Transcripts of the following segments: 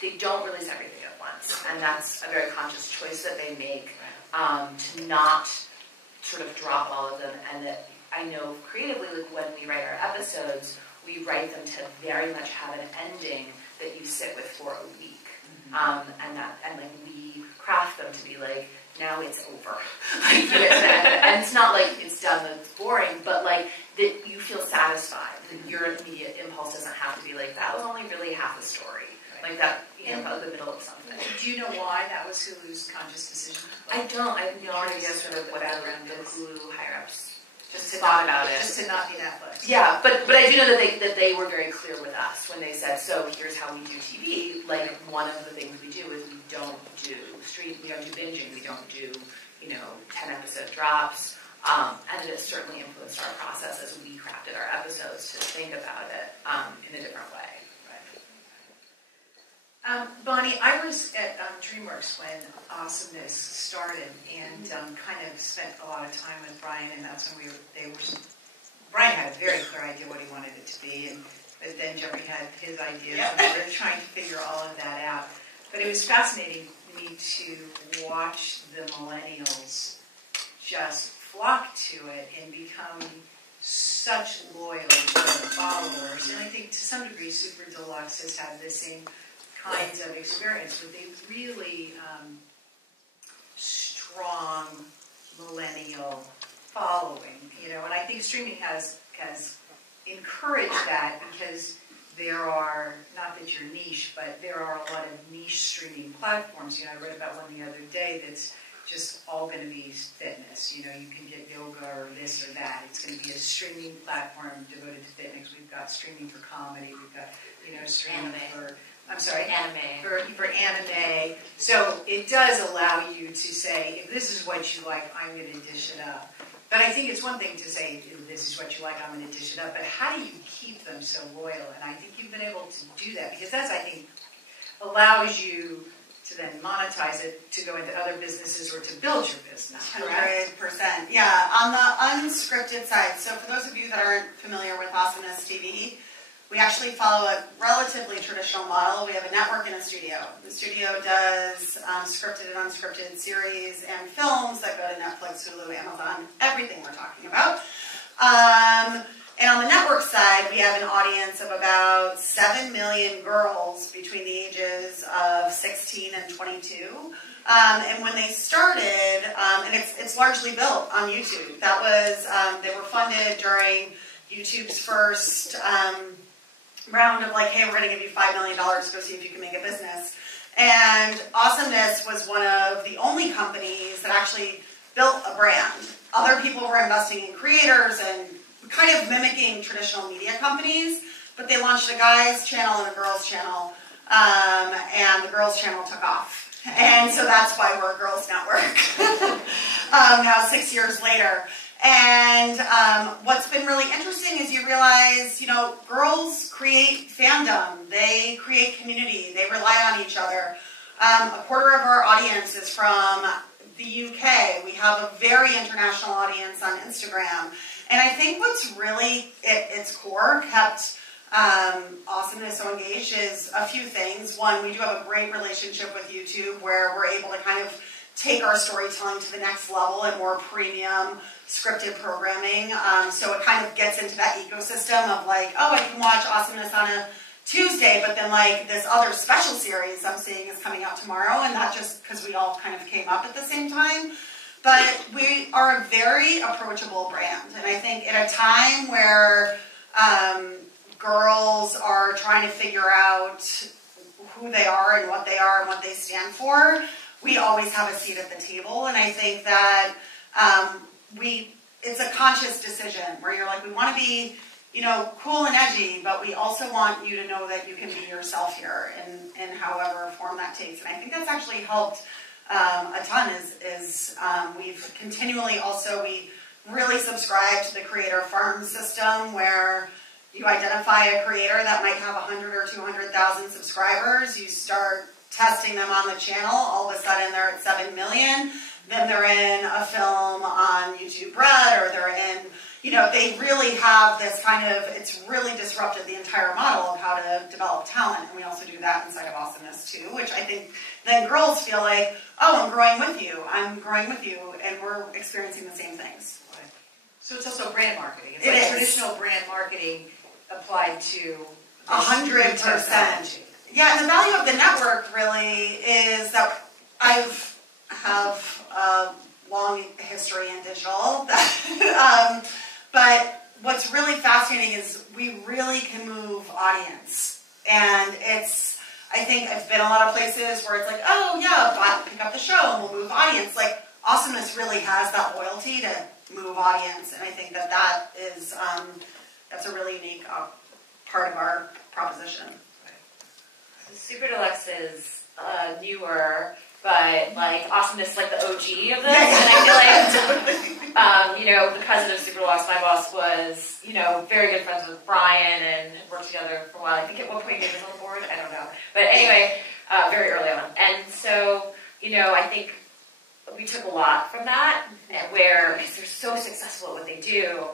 they don't release everything at once, and that's a very conscious choice that they make to not sort of drop all of them. And that I know creatively, like when we write our episodes, we write them to very much have an ending that you sit with for a week, and like we craft them to be like, now it's over. Like, you know, and it's not like it's done, that it's boring, but like that you feel satisfied. That your immediate impulse doesn't have to be like, that was only really half a story. Like that, you know, about the middle of something. Do you know why that was Hulu's conscious decision? I don't. I have no idea sort of what the Hulu higher ups just thought about it. Just to not be Netflix. Yeah, but I do know that they were very clear with us when they said, so here's how we do TV. Like one of the things we do is we don't do we don't do binging, we don't do 10-episode drops, and it has certainly influenced our process as we crafted our episodes to think about it in a different way. Bonnie, I was at DreamWorks when Awesomeness started, and kind of spent a lot of time with Brian, and that's when Brian had a very clear idea what he wanted it to be, but then Jeffrey had his ideas, and we were trying to figure all of that out. But it was fascinating to me to watch the millennials just flock to it and become such loyal followers. And I think to some degree Super Deluxe has had the same kinds of experience with a really strong millennial following, and I think streaming has encouraged that, because there are, not that you're niche, but there are a lot of niche streaming platforms. I read about one the other day that's just all going to be fitness. You can get yoga or this or that. It's going to be a streaming platform devoted to fitness. We've got streaming for comedy. We've got, streaming for... I'm sorry? Anime. For anime. So it does allow you to say, if this is what you like, I'm going to dish it up. But I think it's one thing to say, if this is what you like, I'm going to dish it up. But how do you keep them so loyal? And I think you've been able to do that, because that's, I think, allows you to then monetize it, to go into other businesses or to build your business. 100%. Yeah, on the unscripted side, so for those of you that aren't familiar with Awesomeness TV, we actually follow a relatively traditional model. We have a network and a studio. The studio does scripted and unscripted series and films that go to Netflix, Hulu, Amazon, everything we're talking about. And on the network side, we have an audience of about 7 million girls between the ages of 16 and 22. And when they started, and it's largely built on YouTube. That was, they were funded during YouTube's first round of like, hey, we're going to give you $5 million to go see if you can make a business. And Awesomeness was one of the only companies that actually built a brand. Other people were investing in creators and kind of mimicking traditional media companies, but they launched a guys channel and a girls channel, and the girls channel took off. And so that's why we're a girls network now 6 years later. And what's been really interesting is you realize, girls create fandom, they create community, they rely on each other. A quarter of our audience is from the UK. We have a very international audience on Instagram. And I think what's really at its core kept Awesomeness so engaged is a few things. One, we do have a great relationship with YouTube where we're able to kind of take our storytelling to the next level and more premium scripted programming. So it kind of gets into that ecosystem of like, oh, I can watch Awesomeness on a Tuesday, but then like this other special series I'm seeing is coming out tomorrow, and not just because we all kind of came up at the same time. But we are a very approachable brand. And I think at a time where girls are trying to figure out who they are and what they stand for, we always have a seat at the table. And I think that it's a conscious decision where you're like, we want to be, cool and edgy, but we also want you to know that you can be yourself here in however form that takes. And I think that's actually helped a ton we've continually we really subscribe to the creator farm system where you identify a creator that might have 100 or 200,000 subscribers, you start testing them on the channel, all of a sudden they're at 7 million, then they're in a film on YouTube Red, or they're in, they really have this kind of, it's really disrupted the entire model of how to develop talent. And we also do that inside of Awesomeness too, which I think then girls feel like, oh, I'm growing with you, and we're experiencing the same things. Right. So it's also brand marketing. It's it like is. Traditional brand marketing applied to 100%. Yeah, and the value of the network really is that I have a long history in digital. But what's really fascinating is we really can move audience. And I think I've been a lot of places where it's like, oh yeah, pick up the show and we'll move audience. Like, Awesomeness really has that loyalty to move audience. And I think that is, that's a really unique part of our proposition. Super Deluxe is newer, but like Awesomeness, like the OG of this. And I feel like, the president of Super Deluxe, my boss, was, very good friends with Brian and worked together for a while. I think at one point he was on the board. I don't know, but anyway, very early on. And so, I think we took a lot from that, and because they're so successful at what they do.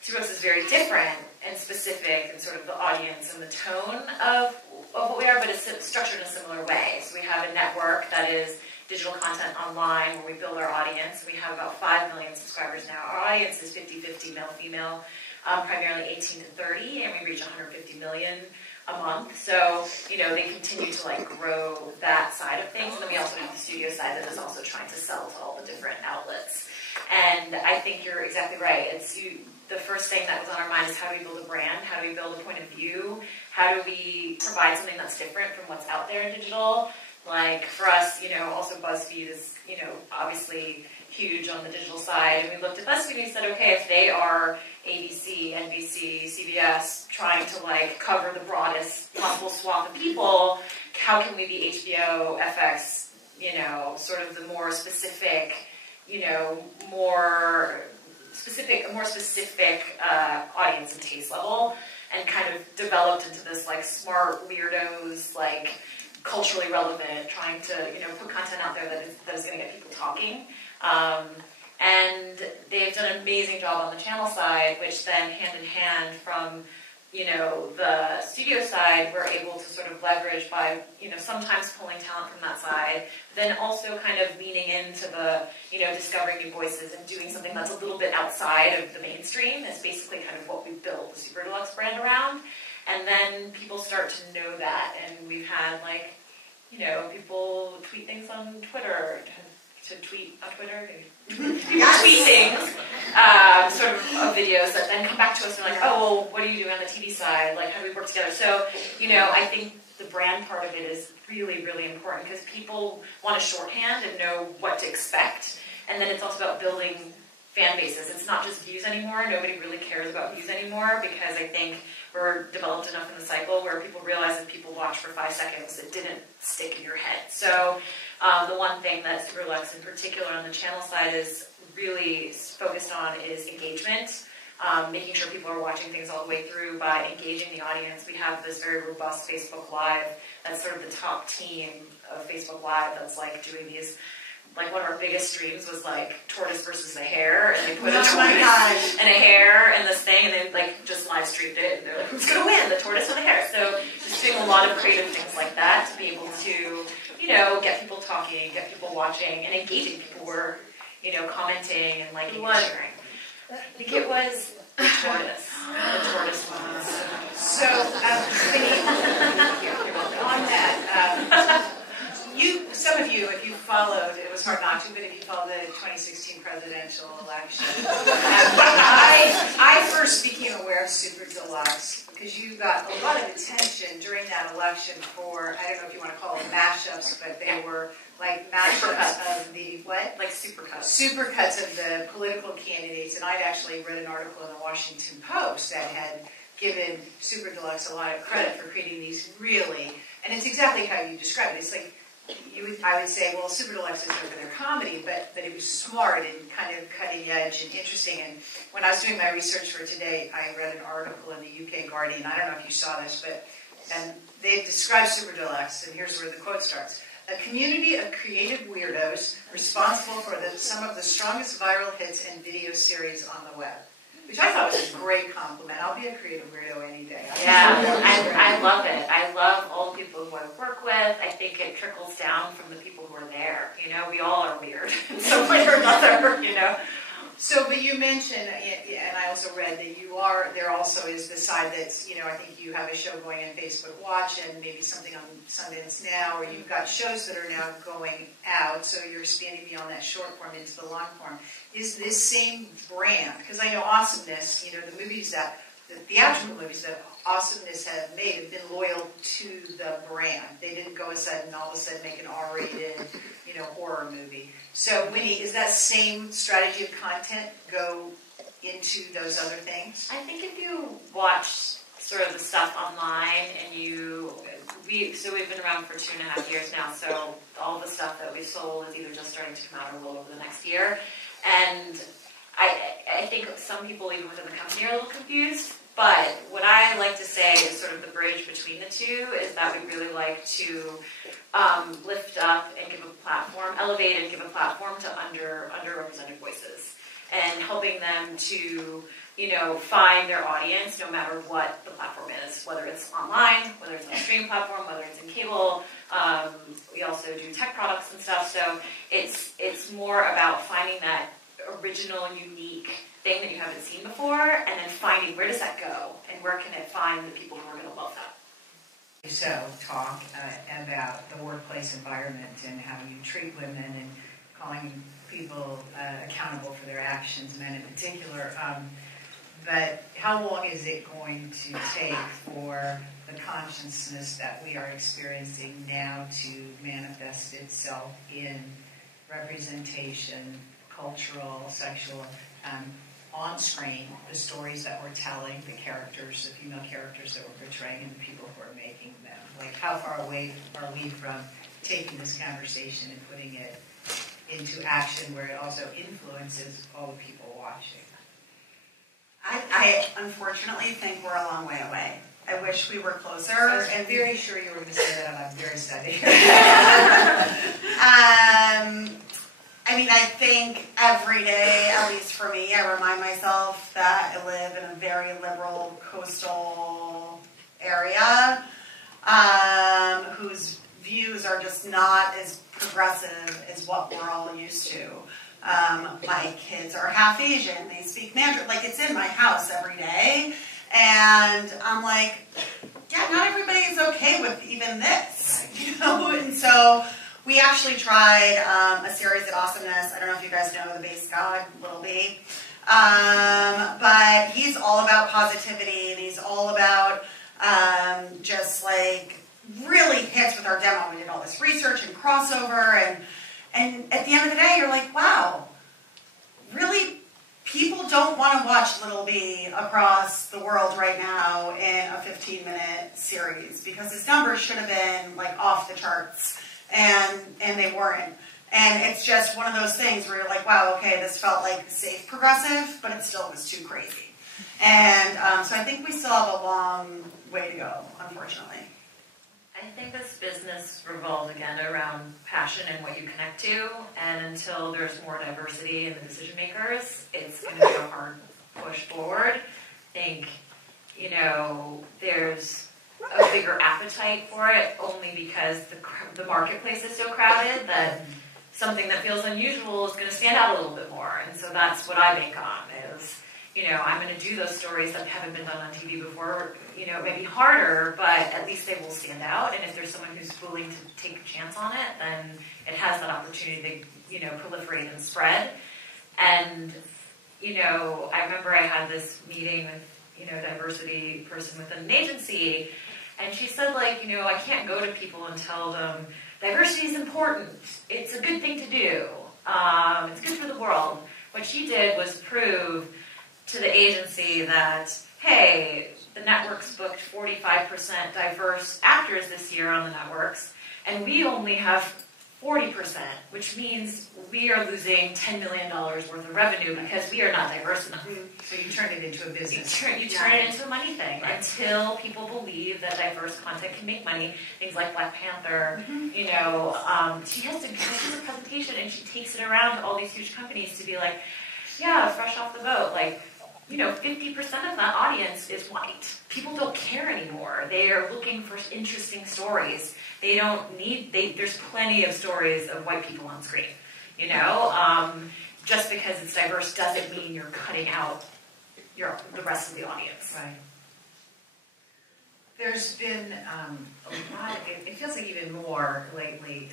Super Deluxe is very different and specific and sort of the audience and the tone of what we are, but it's structured in a similar way. So we have a network that is digital content online where we build our audience. We have about 5 million subscribers now. Our audience is 50-50 male-female, primarily 18 to 30, and we reach 150 million a month. So, they continue to grow that side of things. And then we also have the studio side that is also trying to sell to all the different outlets. And I think you're exactly right. The first thing that was on our mind is how do we build a brand? How do we build a point of view? How do we provide something that's different from what's out there in digital? Like for us, also BuzzFeed is, obviously huge on the digital side. And we looked at BuzzFeed and we said, okay, if they are ABC, NBC, CBS, trying to cover the broadest possible swath of people, how can we be HBO, FX, sort of the more specific, a more specific audience and taste level, and kind of developed into this smart weirdos, culturally relevant, trying to put content out there that is going to get people talking. And they've done an amazing job on the channel side, which then hand in hand from the studio side, we're able to sort of leverage by, sometimes pulling talent from that side, then also kind of leaning into the, discovering new voices and doing something that's a little bit outside of the mainstream is basically kind of what we built the Super Deluxe brand around. And then people start to know that, and we've had people tweet things on Twitter, to tweet on Twitter, people tweet things, sort of videos that then come back to us and like, oh, well, what are you doing on the TV side? How do we work together? So, I think the brand part of it is really, really important because people want a shorthand and know what to expect. And then it's also about building fan bases. It's not just views anymore. Nobody really cares about views anymore because I think we're developed enough in the cycle where people realize if people watch for 5 seconds, it didn't stick in your head. So the one thing that Super Deluxe in particular on the channel side is really focused on is engagement, making sure people are watching things all the way through by engaging the audience. We have this very robust Facebook Live that's sort of the top team of Facebook Live that's doing these. One of our biggest streams was tortoise versus a hare, and they put a tortoise and a hare in this thing, and they just live streamed it, and they're like, who's going to win, the tortoise or the hare? So just doing a lot of creative things like that to be able to, get people talking, get people watching, and engaging. People were, commenting and liking and sharing. I think it was the tortoise. The tortoise was. So, Vinny, on that, some of you, if you followed, it was hard not to, but if you followed the 2016 presidential election, I first became aware of Super Deluxe because you got a lot of attention during that election for, I don't know if you want to call them mashups, but they were mashups of the, what? Supercuts. Supercuts of the political candidates, and I'd actually read an article in the Washington Post that had given Super Deluxe a lot of credit for creating these really, and it's exactly how you described it. It's I would say, well, Super Deluxe is over their comedy, but it was smart and kind of cutting edge and interesting. And when I was doing my research for today, I read an article in the UK Guardian. I don't know if you saw this, and they described Super Deluxe, and here's where the quote starts. A community of creative weirdos responsible for some of the strongest viral hits and video series on the web. which I thought was a great compliment. I'll be a creative weirdo any day. I love it. I love all the people who I work with. I think it trickles down from the people who are there. You know, we all are weird in some way or another, you know. So, but you mentioned, and I also read that you are, there also is the side that's, you know, I think you have a show going on Facebook Watch and maybe something on Sundance Now, or you've got shows that are now going out, so you're expanding beyond that short form into the long form. Is this same brand, because I know Awesomeness, you know, the movies that, the theatrical movies that Awesomeness have made have been loyal to the brand. They didn't go ahead and all of a sudden make an R-rated, you know, horror movie. So, Winnie, is that same strategy of content go into those other things? I think if you watch sort of the stuff online and we've been around for 2.5 years now, so all the stuff that we've sold is either just starting to come out or will over the next year. And I think some people even within the company are a little confused, but what I like to say is sort of the bridge between the two is that we really like to lift up and give a platform, elevate and give a platform to underrepresented voices, and helping them to, you know, find their audience no matter what the platform is, whether it's online, whether it's on a streaming platform, whether it's in cable. We also do tech products and stuff, so it's more about finding that original, unique thing that you haven't seen before, and then finding where does that go, and where can it find the people who are going to love that. So, talk about the workplace environment and how you treat women and calling people accountable for their actions, men in particular. But how long is it going to take for the consciousness that we are experiencing now to manifest itself in representation, cultural, sexual, on screen, the stories that we're telling, the characters, the female characters that we're portraying, and the people who are making them? Like, how far away are we from taking this conversation and putting it into action where it also influences all the people watching? I unfortunately think we're a long way away. I wish we were closer. I'm very sure you were going to say that, and I'm very steady. I mean, I think every day, at least for me, I remind myself that I live in a very liberal coastal area whose views are just not as progressive as what we're all used to. My kids are half Asian. They speak Mandarin. Like, it's in my house every day. And I'm like, yeah, not everybody is okay with even this, you know? And so we actually tried a series at Awesomeness. I don't know if you guys know the base god, Little B. But he's all about positivity, and he's all about just like really hits with our demo. We did all this research and crossover, and at the end of the day, you're like, wow, really, people don't want to watch Little B across the world right now in a 15-minute series because his numbers should have been like off the charts, and they weren't. And it's just one of those things where you're like, wow, okay, this felt like safe progressive, but it still was too crazy. And so I think we still have a long way to go, unfortunately. I think this business revolves again around passion and what you connect to, and until there's more diversity in the decision makers, it's going to be a hard push forward. I think, you know, there's a bigger appetite for it only because the marketplace is so crowded that something that feels unusual is going to stand out a little bit more, and so that's what I bank on is, you know, I'm going to do those stories that haven't been done on TV before. You know, it may be harder, but at least they will stand out. And if there's someone who's willing to take a chance on it, then it has that opportunity to, you know, proliferate and spread. And, you know, I remember I had this meeting with, you know, a diversity person within an agency, and she said, like, you know, I can't go to people and tell them diversity is important. It's a good thing to do. It's good for the world. What she did was prove to the agency that, hey, the networks booked 45% diverse actors this year on the networks, and we only have 40%, which means we are losing $10 million worth of revenue because we are not diverse enough. So you turn it into a business. You turn it into a money thing until people believe that diverse content can make money. Things like Black Panther, you know, she has a presentation and she takes it around to all these huge companies to be like, yeah, fresh off the boat, like, 50% of that audience is white. People don't care anymore. They are looking for interesting stories. They don't need, there's plenty of stories of white people on screen, just because it's diverse doesn't mean you're cutting out the rest of the audience. Right. There's been a lot, it feels like even more lately,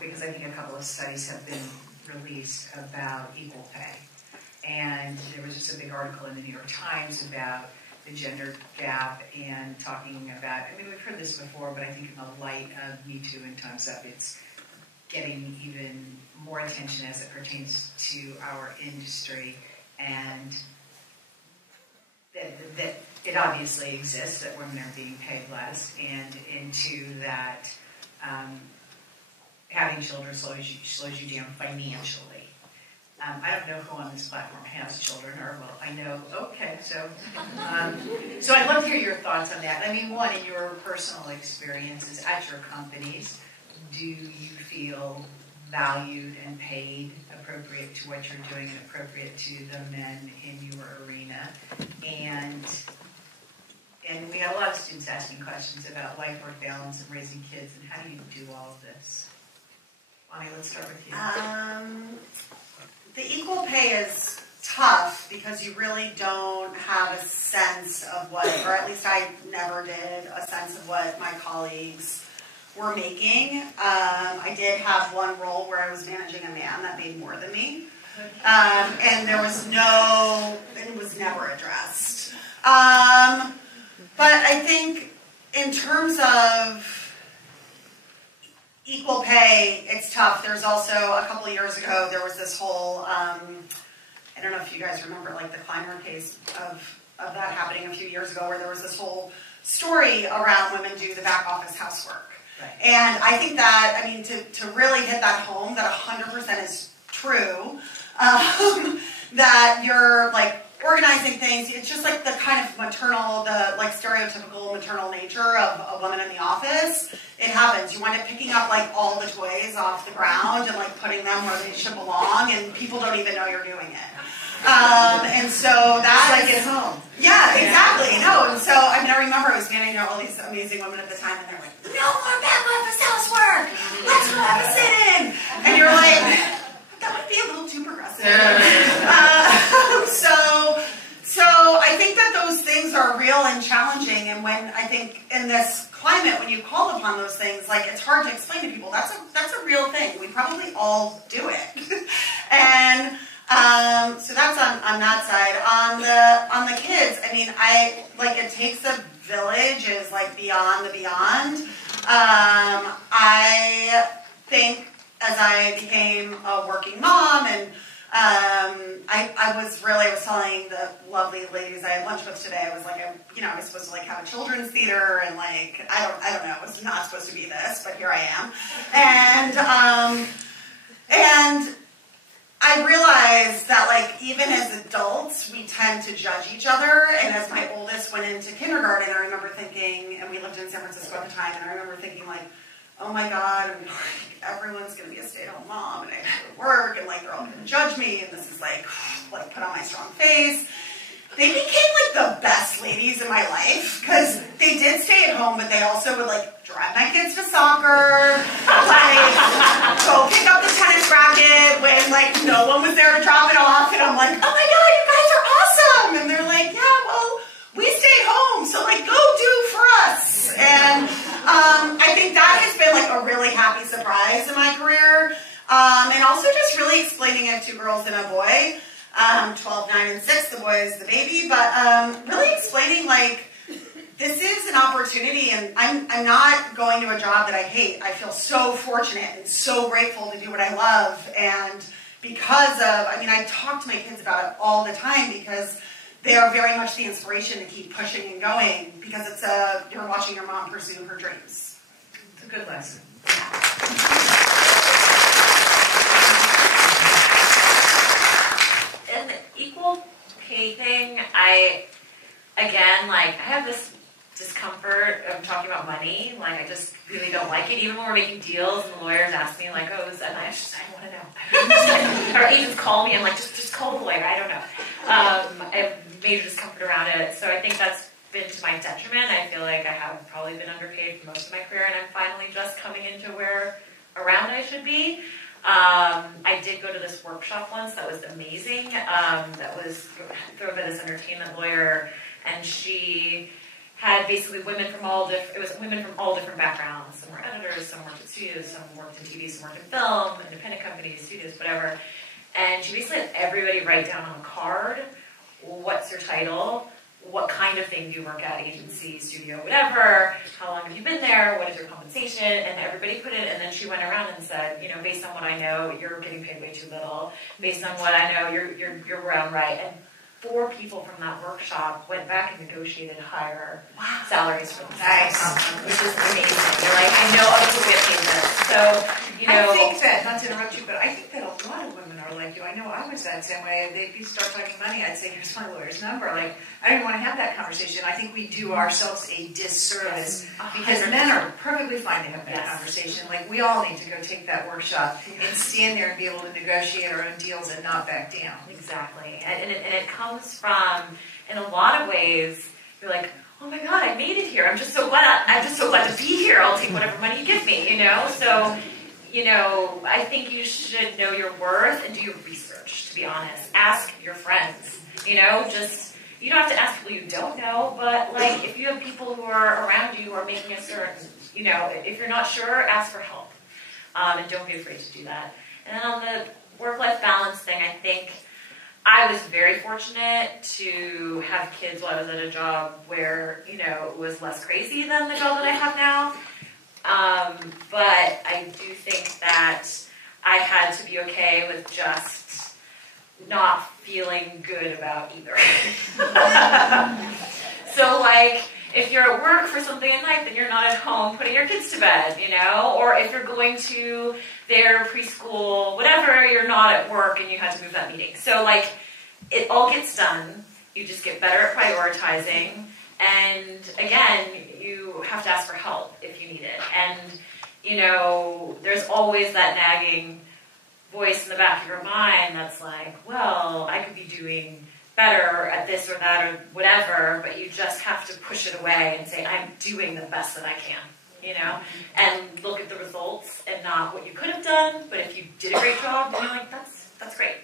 because I think a couple of studies have been released about equal pay. And there was just a big article in the New York Times about the gender gap and talking about, we've heard this before, but I think in the light of Me Too and Time's Up, it's getting even more attention as it pertains to our industry, and that it obviously exists, that women are being paid less, and into that having children slows you down financially. I don't know who on this platform has children, I know, okay, so I'd love to hear your thoughts on that. One, in your personal experiences at your companies, do you feel valued and paid appropriate to what you're doing and appropriate to the men in your arena? And we had a lot of students asking questions about life-work balance and raising kids, and how do you do all of this? Bonnie, let's start with you. The equal pay is tough because you really don't have a sense of what, or at least I never did, a sense of what my colleagues were making. I did have one role where I was managing a man that made more than me. And there was it was never addressed. But I think in terms of equal pay, it's tough. There's also, a couple of years ago, there was this whole, I don't know if you guys remember, the Clymer case of that happening a few years ago, where there was this whole story around women do the back office housework. Right. And I think that, to really hit that home, that 100% is true, that you're, organizing things, it's just the kind of maternal, stereotypical maternal nature of a woman in the office. It happens. You wind up picking up all the toys off the ground and putting them where they should belong, and people don't even know you're doing it. And so that's at home. Yeah, exactly. No, and so I remember I was managing all these amazing women at the time, and they're like, "No more back office housework. Let's go have a sit-in." And you're like, that might be a little too progressive. So I think that those things are real and challenging, and when I think in this climate, when you call upon those things, it's hard to explain to people. That's a real thing. We probably all do it. And so that's on that side. On the kids, it takes a village is beyond the beyond. I think as I became a working mom, and I was telling the lovely ladies I had lunch with today, I was I was supposed to have a children's theater, and I don't know, it was not supposed to be this, but here I am. And I realized that even as adults, we tend to judge each other, and as my oldest went into kindergarten, I remember thinking, and we lived in San Francisco at the time, and I remember thinking oh my God, everyone's going to be a stay-at-home mom, and I have to go to work, and they're all going to judge me, and this is put on my strong face. They became the best ladies in my life, because they did stay at home, but they also would drive my kids to soccer, go pick up the tennis racket when no one was there to drop it off, and I'm oh my God, you guys are awesome, and they're yeah, well, we stay home, so go do for us. And I think that has been a really happy surprise in my career, and also just really explaining I have 2 girls and a boy, 12, 9, and 6. The boy is the baby, but really explaining this is an opportunity, and I'm not going to a job that I hate. I feel so fortunate and so grateful to do what I love, and because of, I talk to my kids about it all the time, because they are very much the inspiration to keep pushing and going, because it's you're watching your mom pursue her dreams. It's a good lesson. In the equal pay thing, I have this discomfort of talking about money. I just really don't like it, even when we're making deals and the lawyers ask me, like, oh, is that nice? I want to know. Or agents call me, I'm like, just call the lawyer, I don't know. I have major discomfort around it, so I think that's been to my detriment. I feel like I have probably been underpaid for most of my career, and I'm finally just coming into where around I should be. I did go to this workshop once that was amazing. That was thrown by this entertainment lawyer, and she had basically women from all different backgrounds. Some were editors, some worked at studios, some worked in TV, some worked in film, independent companies, studios, whatever. And she basically had everybody write down on a card, what's your title, what kind of thing do you work at, agency, studio, whatever, how long have you been there, what is your compensation, and everybody put it, and then she went around and said, based on what I know, you're getting paid way too little, based on what I know, you're around right, and 4 people from that workshop went back and negotiated higher salaries for themselves, which is amazing. You're like, I know other people get paid this, so, I think that, not to interrupt you, but I think that a lot of women are like you. I know I was that same way. If you start talking money, I'd say, here's my lawyer's number. Like, I don't even want to have that conversation. I think we do ourselves a disservice because men are perfectly fine to have that conversation. Like, we all need to go take that workshop and stand there and be able to negotiate our own deals and not back down. Exactly. And it comes from, in a lot of ways, you're like, oh my God, I made it here. I'm just so glad to be here. I'll take whatever money you give me, So, I think you should know your worth and do your research, to be honest. Ask your friends, you don't have to ask people you don't know, but like if you have people who are around you who are making a certain, if you're not sure, ask for help. And don't be afraid to do that. And then on the work-life balance thing, I think I was very fortunate to have kids while I was at a job where, it was less crazy than the job that I have now. But I do think that I had to be okay with just not feeling good about either. So, like, if you're at work for something at night, then you're not at home putting your kids to bed, Or if you're going to their preschool, whatever, you're not at work and you had to move that meeting. So, like, it all gets done. You just get better at prioritizing. And, again, you have to ask for help if you need it. And, there's always that nagging voice in the back of your mind that's like, well, I could be doing better at this or that or whatever, but you just have to push it away and say, I'm doing the best that I can, and look at the results and not what you could have done, but if you did a great job, then you're like, that's great.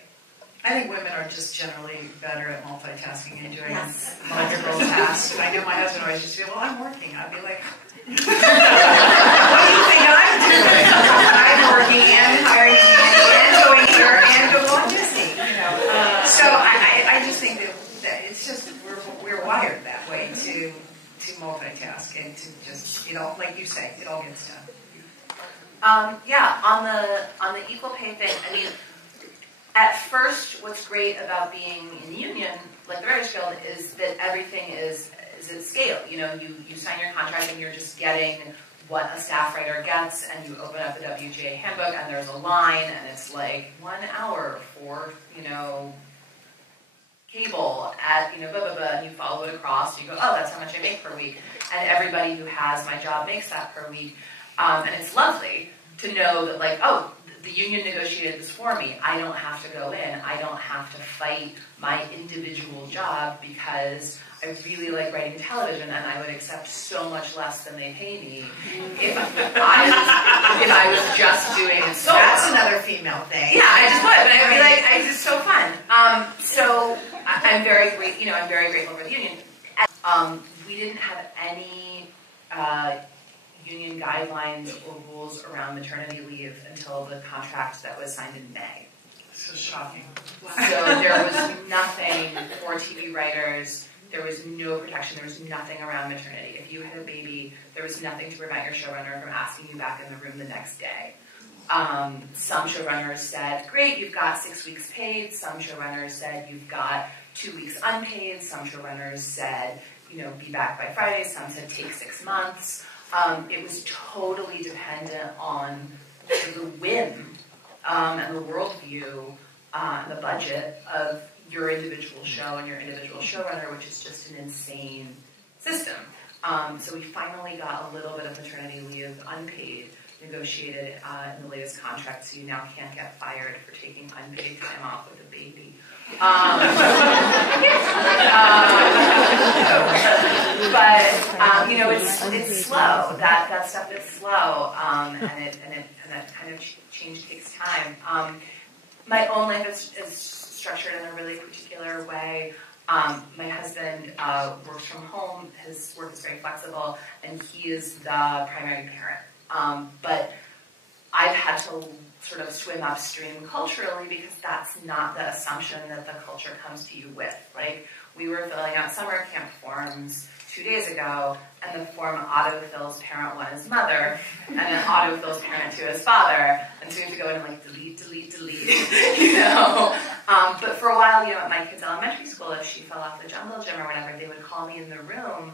I think women are just generally better at multitasking and doing multiple tasks. I know my husband always used to be, well, I'm working. I'd be like, what do you think I'm doing? I'm working and hiring a nanny and going here and going on Disney. So I just think that it's just we're wired that way to multitask and to just like you say, it all gets done. On the equal pay thing, I mean, at first, what's great about being in the union, like the Writers Guild, is that everything is at scale. You sign your contract and you're just getting what a staff writer gets, and you open up the WGA handbook and there's a line and it's like 1 hour for, cable at, blah, blah, blah, and you follow it across and you go, oh, that's how much I make per week. And everybody who has my job makes that per week. And it's lovely to know that, like, oh, the union negotiated this for me. I don't have to go in. I don't have to fight my individual job because I really like writing television and I would accept so much less than they pay me if I was just doing it solo. That's another female thing. Yeah, I just would, but I'd be like, it's just so fun. So I'm very grateful for the union. We didn't have any union guidelines or rules around maternity leave until the contract that was signed in May. So shocking. Wow. So there was nothing for TV writers. There was no protection. There was nothing around maternity. If you had a baby, there was nothing to prevent your showrunner from asking you back in the room the next day. Some showrunners said, great, you've got 6 weeks paid. Some showrunners said, you've got 2 weeks unpaid. Some showrunners said, be back by Friday. Some said, take 6 months. It was totally dependent on the whim and the worldview and the budget of your individual show and your individual showrunner, which is just an insane system. So we finally got a little bit of maternity leave unpaid, negotiated in the latest contract, so you now can't get fired for taking unpaid time off with a baby. But you know, it's slow. That stuff is slow, and that kind of change takes time. My own life is structured in a really particular way. My husband works from home. His work is very flexible, and he is the primary parent. But I've had to sort of swim upstream culturally because that's not the assumption that the culture comes to you with, right? We were filling out summer camp forms 2 days ago, and the form autofills parent 1 as mother, and then autofills parent 2 as father, and so you have to go in and like delete, you know? But for a while, you know, at my kid's elementary school, if she fell off the jungle gym or whatever, they would call me in the room,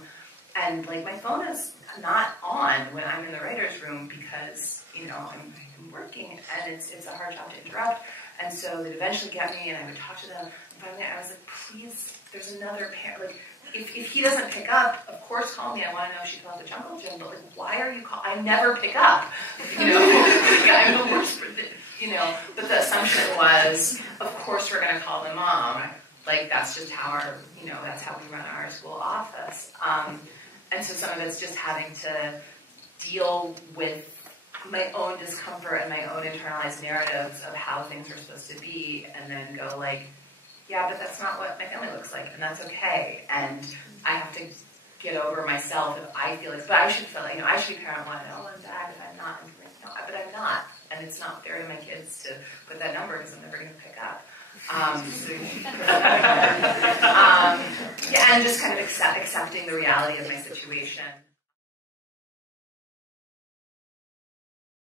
and like my phone is not on when I'm in the writer's room because, you know, I'm working, and it's a hard job to interrupt. And so they'd eventually get me, and I would talk to them. And finally, I was like, please, there's another parent. Like, if he doesn't pick up, of course, call me. I want to know if she fell off the jungle gym. But like, why are you calling? I never pick up. You know, like, I'm the worst for this. You know, but the assumption was, of course, we're going to call the mom. Like, that's just how our, you know, that's how we run our school office. And so some of it's just having to deal with my own discomfort and my own internalized narratives of how things are supposed to be, and then go like, yeah, but that's not what my family looks like, and that's okay. And I have to get over myself if I feel like, but I should feel like, you know, I should be parent 1, and oh, I'm bad if I'm not. No, but I'm not. And it's not fair to my kids to put that number because I'm never going to pick up. Yeah, and just kind of accepting the reality of my situation.